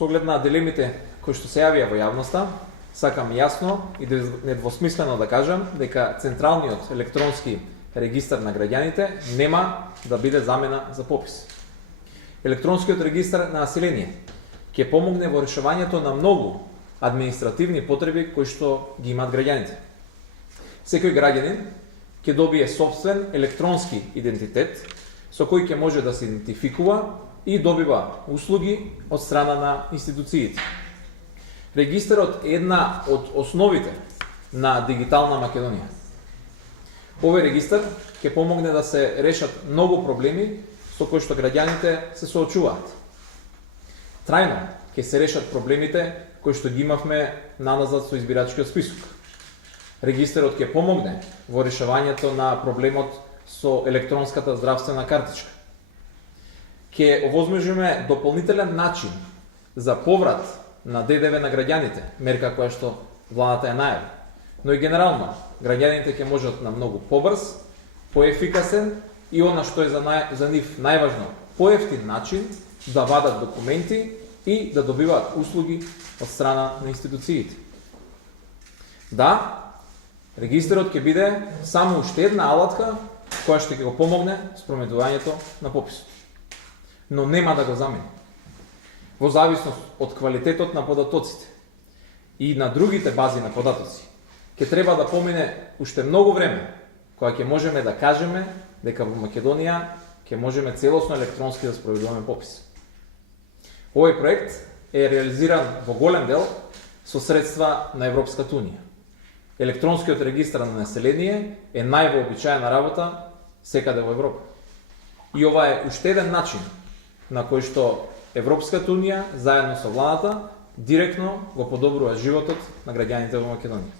Со оглед на дилемите кои што се јавија во јавноста, сакам јасно и недвосмислено да кажам дека Централниот електронски регистар на граѓаните нема да биде замена за попис. Електронскиот регистар на население ќе помогне во решавањето на многу административни потреби кои што ги имаат граѓаните. Секој граѓанин ќе добие собствен електронски идентитет со кој ќе може да се идентификува и добива услуги од страна на институциите. Регистарот е една од основите на дигитална Македонија. Овој регистар ќе помогне да се решат многу проблеми со кои што граѓаните се соочуваат. Трајно ќе се решат проблемите кои што ги имавме наназад со избирачкиот список. Регистарот ќе помогне во решавањето на проблемот со електронската здравствена картичка. Ќе овозможиме дополнителен начин за поврат на ДДВ на граѓаните, мерка која што владата ја најави. Но и генерално, граѓаните ќе можат на многу побрз, поефикасен и она што е за нив најважно, поевтин начин да вадат документи и да добиваат услуги од страна на институциите. Да, регистарот ќе биде само уште една алатка која што ќе го помогне спроведувањето на пописот. Но нема да го замени. Во зависност од квалитетот на податоците и на другите бази на податоци, ќе треба да помине уште многу време, кога ќе можеме да кажеме дека во Македонија ќе можеме целосно електронски да спроведуваме попис. Овој проект е реализиран во голем дел со средства на Европската унија. Електронскиот регистар на население е највообичаена работа секаде во Европа. И ова е уште еден начин на кој што Европската унија заедно со владата директно го подобрува животот на граѓаните во Македонија.